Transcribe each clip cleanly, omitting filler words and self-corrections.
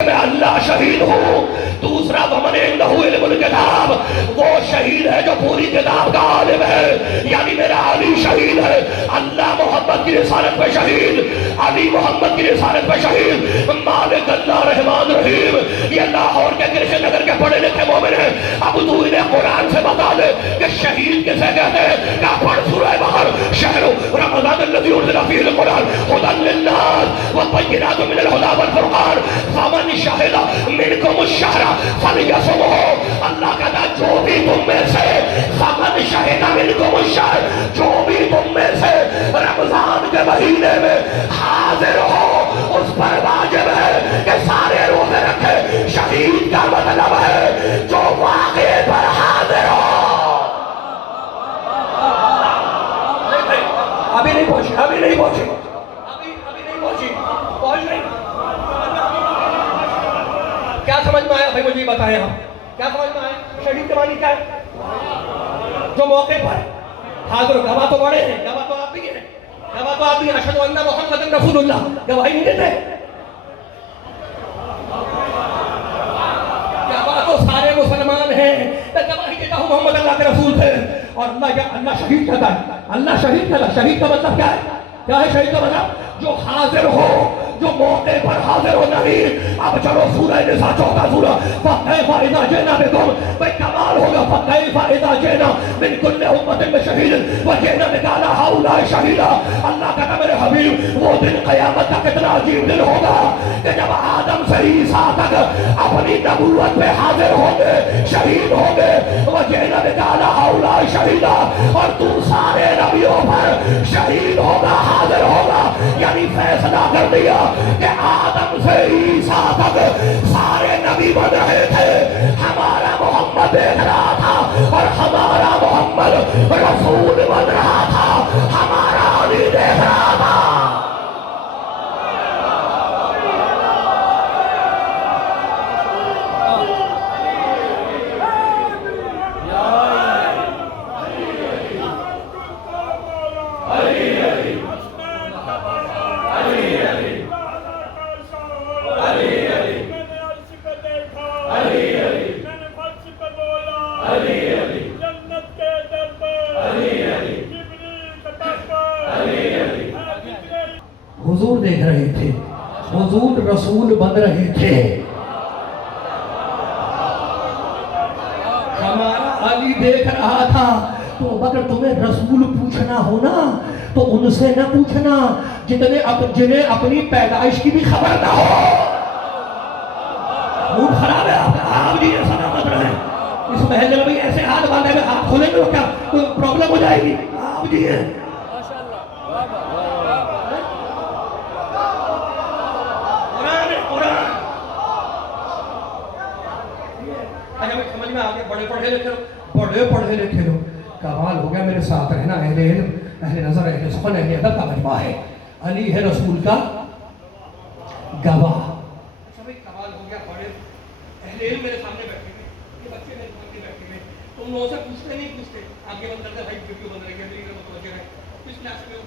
میں اللہ شہید ہوں. دوسرا ومن عنده علم الکتاب, وہ شہید ہے جو پوری کتاب کا عالم ہے, یعنی میرا علی شہید ہے. اللہ محمد کی رسالت پہ شہید, علی محمد کی رسالت پہ شہید. مالک اللہ رحمان رحیم, یہ لاہور کے کرشن نگر کے پڑھے لکھے مومن ہیں. اب تو انہیں قرآن سے بتا دے کہ شہید کسے کہتے ہیں. کیا پڑھ سورہ بقرہ, شہر رمضان الذی انزل فیہ القرآن ھدی للناس وبینات من الھدی والفرقان فمن شہد منکم الشہر فلیصمہ. اللہ کہتا جو بھی تم میں سے, فمن شہد منکم الشہر, جو بھی تم میں سے رمضان کے مہینے میں حاضر ہو, اس پر واجب ہے کہ سارے روزے رکھے. شہید کا مطلب ہے جو واقعے پر حاضر ہو. ابھی نہیں پہنچی, ابھی نہیں پہنچی, ابھی نہیں پہنچی, پہنچ نہیں. کیا سمجھ میں آیا بھائی, مجھے بتائیں آپ کیا سمجھ میں آیا؟ شہید کے معنی کیا ہے؟ جو موقع پر حاضر ہو. گواہ تو بڑے ہیں, گواہ تو آپ بھی ہیں, گواہ تو آپ بھی ہیں. اشہد ان محمد رسول اللہ, گواہی نہیں دیتے. گواہ تو سارے مسلمان ہیں. گواہی دیتا ہوں محمد اللہ کے رسول تھے. اور اللہ شہید کہتا ہے, اللہ شہید کہتا ہے. شہید کا مطلب کیا ہے؟ کیا ہے شہید کا مطلب؟ جو حاضر ہو, جو موقع پر حاضر ہو. نہیں اب چلو سورہ نساء 14 سورہ فَكَيْفَ إِذَا جِئْنَا بِكُم, بھئی کمال ہوگا. فَكَيْفَ إِذَا جِئْنَا مِن كُلِّ أُمَّةٍ بِشَهِيدٍ وَجِئْنَا بِكَ عَلَىٰ هَٰؤُلَاءِ شَهِيدًا. اللہ کہتا میرے حبیب وہ دن قیامت کا کتنا عجیب دن ہوگا کہ جب آدم سے عیسیٰ تک اپنی نبوت پہ حاضر ہوں گے, شہید ہوں گے. وَجِئْنَا بِكَ عَلَىٰ هَٰؤُلَاءِ شَهِيدًا, اور تو سارے نبیوں پر شہید ہوگا, حاضر ہوگا. یعنی فیصلہ کر دیا کہ آدم سے عیسیٰ تک سارے نبی بن رہے تھے. ہمارا محمد دیکھ رہا تھا اور ہمارا محمد رسول بن رہا تھا. ہمارا علی دیکھ رہا تھا. حضور دیکھ رہے تھے, حضور رسول بن رہے تھے. ہمارا علی دیکھ رہا تھا. تو اگر تمہیں رسول پوچھنا ہو نا تو ان سے نہ پوچھنا جنہیں اپنی پیدائش کی بھی خبر نہ ہو. موڈ خراب ہے آپ جی, سلامت رہیں. اس محلے میں بھی ایسے ہاتھ باندھے میں ہاتھ کھولیں گے تو کیا کوئی پرابلم ہو جائے گی؟ آپ جی ہیں بڑے پڑھے لکھے لوگ. کمال ہو گیا, میرے ساتھ رہنا. اہل علم, اہل نظر, اہل سخن, اہل ادب کا مجمع ہے. علی ہے رسول کا گواہ. کمال ہو گیا. بڑے اہل علم میرے سامنے بیٹھے ہوئے, یہ بچے میرے سامنے بیٹھے ہوئے. تم لوگوں سے پوچھتے نہیں پوچھتے, آگے بند کرتے بھائی ویڈیو بند رہے گا, میری طرف متوجہ رہے. کس کلاس میں ہو؟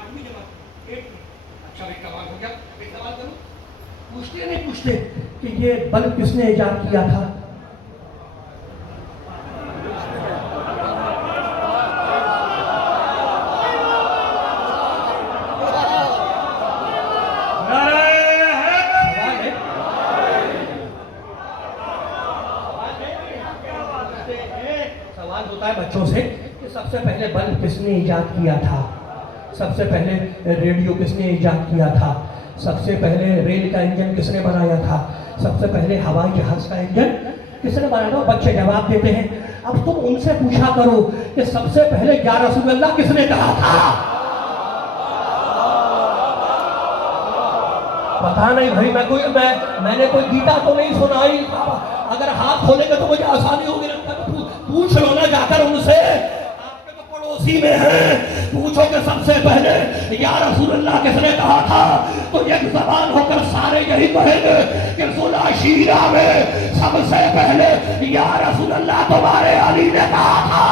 8ویں جماعت, 8 میں. اچھا بھائی کمال ہو گیا. ایک سوال کروں, پوچھتے نہیں پوچھتے کہ یہ بلب کس نے ایجاد کیا تھا؟ سوال ہوتا ہے بچوں سے کہ سب سے پہلے بلب کس نے ایجاد کیا تھا, سب سے پہلے ریڈیو کس نے ایجاد کیا تھا, سب سے پہلے ریل کا انجن کس نے بنایا تھا, سب سے پہلے ہوائی جہاز کا انجن کس نے بنایا تھا؟ بچے جواب دیتے ہیں. اب تم ان سے پوچھا کرو کہ سب سے پہلے یا رسول اللہ کس نے کہا تھا. پتا نہیں بھائی, میں نے کوئی گیتا تو نہیں سنائی. اگر ہاتھ کھولے گا تو مجھے آسانی ہوگی. پوچھ لو نا جا کر ان سے, آپ کے تو پڑوسی میں ہیں. پوچھو کہ سب سے پہلے یا رسول اللہ کس نے کہا تھا, تو ایک زبان ہو کر سارے یہی کہیں گے کہ ذوالعشیرہ شیرہ میں سب سے پہلے یا رسول اللہ تمہارے علی نے کہا تھا.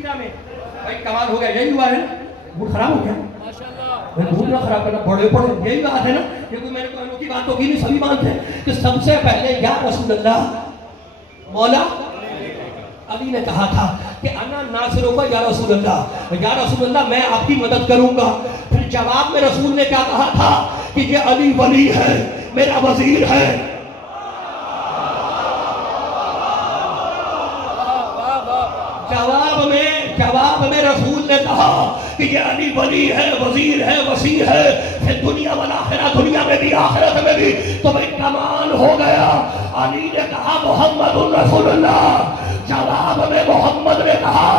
سیرہ میں بھائی کمال ہو گیا، یہی ہوا ہے نا، موڈ خراب ہو گیا، موڈ نہ خراب کرنا، پڑھے یہی بات ہے نا، یہ کوئی میں نے کوئی انوکھی بات تو کی نہیں، سبھی مانتے ہیں کہ سب سے پہلے یا رسول اللہ مولا علی نے کہا تھا کہ انا ناصروں کا یا رسول اللہ میں آپ کی مدد کروں گا. پھر جواب میں رسول نے کیا کہا تھا کہ یہ علی ولی ہے، میرا وزیر ہے. جواب میں رسول نے کہا کہ یہ علی ولی ہے، وزیر ہے، وسیع ہے، پھر دنیا والآخرہ، دنیا میں بھی آخرت میں بھی. تو بھئی کمال ہو گیا. علی نے کہا محمد رسول اللہ، جواب میں محمد نے کہا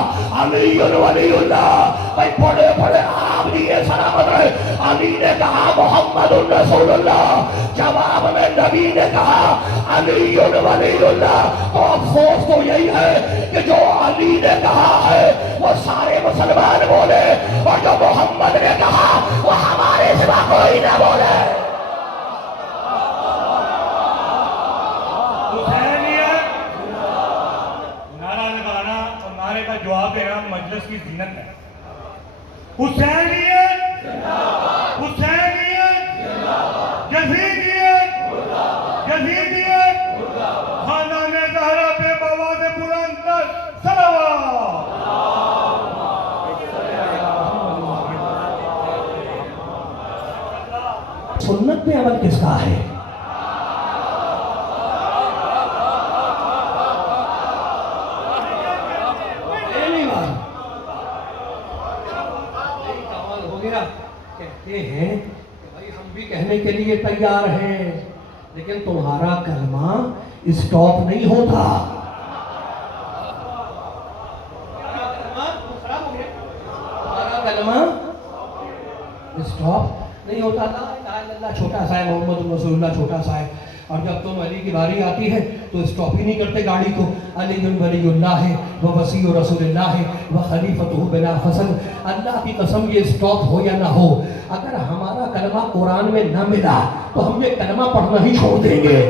علی ولی اللہ. بھئی پڑھے آپ لیے سلامت رہے. علی نے کہا محمد رسول اللہ، جواب میں نبی نے کہا علی ولی اللہ. تو افسوس تو یہی ہے کہ جو علی نے کہا ہے وہ سارے مسلمان بولے، اور جو محمد نے کہا وہ ہمارے سوا کوئی نہ بولے. جواب دینا مجلس کی زینت ہے. حسینیت، حسینیت، یزیدیت، یزیدیت، خاندان زہرا پہ بواد بلند تر صلوات. سنت پہ عمل کس کا ہے؟ کہتے ہیں کہ بھائی ہم بھی کہنے کے لیے تیار ہیں، لیکن تمہارا کلمہ اسٹاپ نہیں ہوتا. تمہارا کلمہ اسٹاپ نہیں ہوتا. لا الہ الا اللہ چھوٹا سا ہے، محمد رسول اللہ چھوٹا سا ہے، اور جب تم علی کی باری آتی ہے تو اسٹاپ ہی نہیں کرتے گاڑی کو. علی ولی اللہ ہے، وہ وسیع رسول اللہ ہے، وہ خلیفۃ بلا فصل. اللہ کی قسم یہ اسٹاپ ہو یا نہ ہو، اگر ہمارا کلمہ قرآن میں نہ ملا تو ہم یہ کلمہ پڑھنا ہی چھوڑ دیں گے.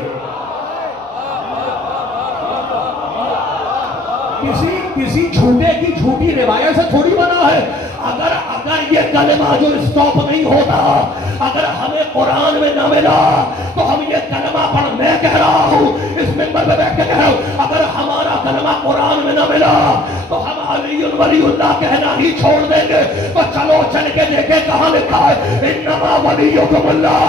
کسی جھوٹے کی جھوٹی روایت سے تھوڑی بنا ہے. اگر یہ کلمہ جو اسٹاپ نہیں ہوتا، اگر ہمیں قرآن میں نہ ملا تو ہم یہ کلمہ پڑھ، میں کہہ رہا ہوں اس منبر پہ بیٹھ کے کہہ رہا ہوں، اگر ہمارا کلمہ قرآن میں نہ ملا تو ہم علی ولی اللہ کہنا ہی چھوڑ دیں گے. تو چلو چل کے دیکھیں کہاں لکھا ہے انما ولیکم اللہ،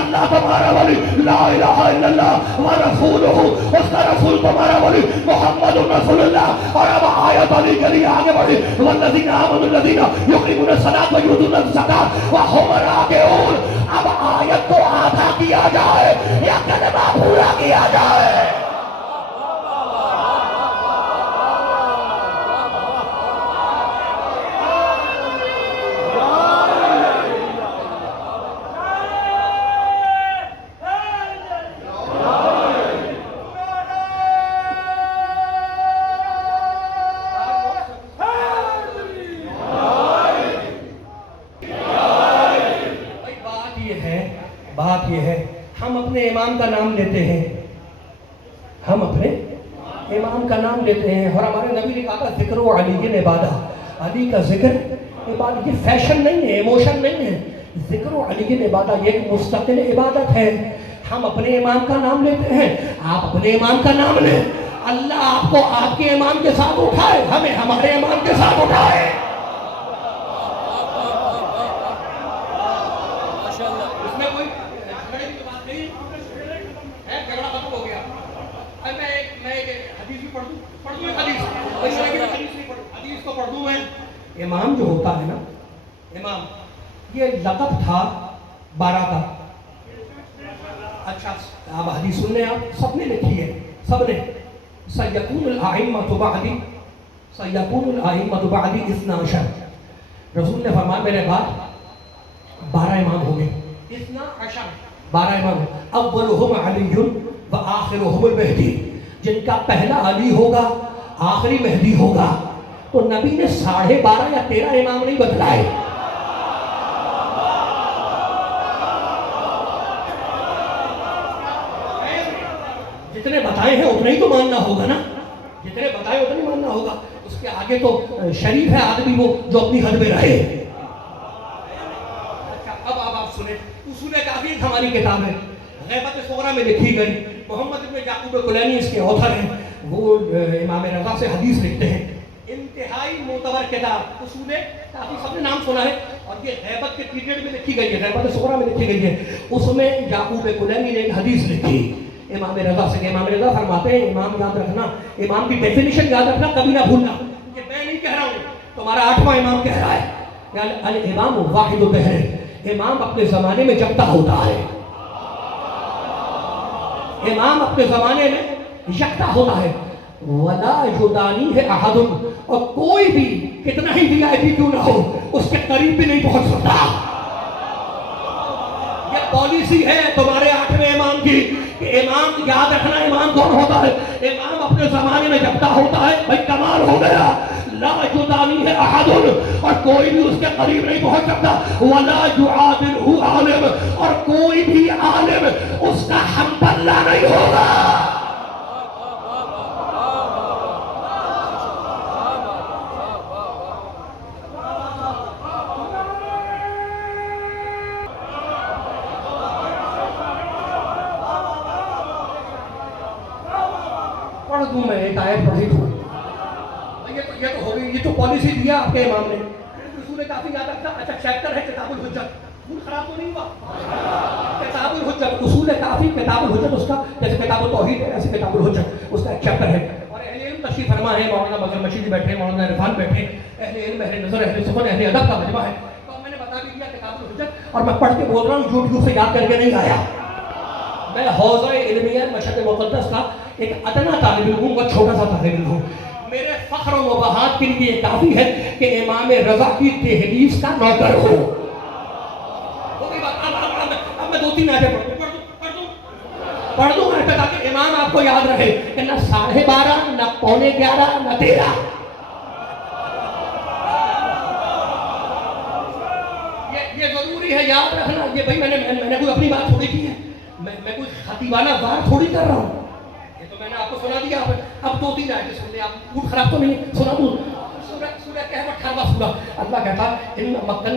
اللہ تمہارا ولی، لا الہ الا اللہ ورسولہ، اس کا رسول تمہارا ولی محمد رسول اللہ. اور اب آیت علی کے لیے آگے بڑھی، والذین آمنوا الذین یقیمون الصلاۃ ویؤتون الزکاۃ وہم راکعون. اب آیت کو آدھا کیا جائے یا کلمہ پورا کیا جائے؟ بات یہ ہے ہم اپنے امام کا نام لیتے ہیں، ہم اپنے امام کا نام لیتے ہیں، اور ہمارے نبی نے کہا تھا ذکر و علی عبادہ، علی کا ذکر عبادت. یہ فیشن نہیں ہے، ایموشن نہیں ہے. ذکر و علی عبادہ یہ ایک مستقل عبادت ہے. ہم اپنے امام کا نام لیتے ہیں، آپ اپنے امام کا نام لیں. اللہ آپ کو آپ کے امام کے ساتھ اٹھائے، ہمیں ہمارے امام کے ساتھ اٹھائے. اس میں کوئی جھگڑے کی بات نہیں ہے، جھگڑا ختم ہو گیا. میں ایک حدیث بھی پڑھ دوں حدیث کو پڑھ دوں. میں امام جو ہوتا ہے نا، امام یہ لقب تھا 12 کا. اچھا آپ حدیث سن لیں، آپ سب نے لکھی ہے، سب نے. سیکون الائمۃ بعدی، سیکون الائمۃ بعدی 12. رسول نے فرمایا میرے بعد 12 امام ہوں گے. 12 امام، اولہم علی و آخرہم المہدی، جن کا پہلا علی ہوگا آخری مہدی ہوگا. تو نبی نے 12.5 یا 13 امام نہیں بتلائے. جتنے بتائے ہیں اتنے ہی تو ماننا ہوگا نا، جتنے بتائے اتنے ہی ماننا ہوگا. اس کے آگے تو شریف ہے آدمی وہ جو اپنی حد میں رہے. اب آپ سنیں, اصول کافی ایک ہماری کتاب ہے, غیبت صغریٰ میں لکھی گئی. محمد ابن یعقوب کلینی اس کے آتھر ہیں, وہ امام رضا سے حدیث لکھتے ہیں. انتہائی معتبر کتاب اصول کافی, سب نے نام سنا ہے, اور یہ غیبت کے پیریڈ میں لکھی گئی ہے, غیبت صغریٰ میں لکھی گئی ہے. اس میں یعقوب کلینی نے ایک حدیث لکھی امام رضا سے. امام رضا فرماتے ہیں, امام یاد رکھنا, امام کی ڈیفینیشن یاد رکھنا, کبھی نہ بھولنا, کہ میں نہیں کہہ رہا ہوں, تمہارا 8واں امام کہہ رہا ہے. یعنی الامام واحد الدہر, امام اپنے زمانے میں جگتا ہوتا ہے, امام اپنے زمانے میں یکتا ہوتا ہے. ولا یدانی ہے احد, اور کوئی بھی کتنا ہی وی آئی پی کیوں نہ ہو اس کے قریب بھی نہیں پہنچ سکتا. یہ پالیسی ہے تمہارے 8ویں امام کی, کہ امام یاد رکھنا, امام کون ہوتا ہے؟ امام اپنے زمانے میں جگتا ہوتا ہے. بھائی کمال ہو گیا, لا یدانی ہے احد, اور کوئی بھی اس کے قریب نہیں پہنچ سکتا. ولا یعادلہ عالم, اور کوئی بھی عالم اس کا ہم پلہ نہیں ہوگا. پڑھ دوں میں ایک آیت پڑھی تھی, یہ تو ہو گئی, یہ تو پالیسی دیا آپ کے امام نے. اصول کافی یاد رکھنا. اچھا چیپٹر ہے کتاب الحجت, پھول خراب تو نہیں ہوا؟ کتاب الحجت, اصول کافی کتاب الحجت, اس کا جیسے کتاب التوحید ہے ایسے کتاب الحجت, اس کا ایک چیپٹر ہے. اور اہل علم تشریف فرما ہے, مولانا مظہر مشید بیٹھے, مولانا عرفان بیٹھے, اہل علم, اہل نظر, اہل سخن, اہل ادب کا مجمع ہے. تو میں نے بتا بھی دیا کتاب الحجت, اور میں پڑھ کے بول رہا ہوں, یوٹیوب سے یاد کر کے نہیں آیا. میں حوضہ علمیہ مشہد مقدس کا ایک ادنا طالب علم ہوں, بہت چھوٹا سا طالب علم ہوں. میرے فخر و مباحات کے لیے یہ کافی ہے کہ امام رضا کی دہلیز کا نوکر ہو. اب میں 2-3 آیتیں پڑھ دوں میں, تاکہ امام آپ کو یاد رہے کہ نہ 12:30, نہ 11:15, نہ 13. یہ ضروری ہے یاد رکھنا. یہ بھائی میں نے کوئی اپنی بات تھوڑی کی ہے, میں کوئی خطیبانہ وار تھوڑی کر رہا ہوں. یہ تو میں نے آپ کو سنا دیا. اب 2-3 آیتیں سن لیں, آپ موڈ خراب تو نہیں, سنا دوں. سورہ کہف 18واں سورہ, اللہ کہتا ان مکن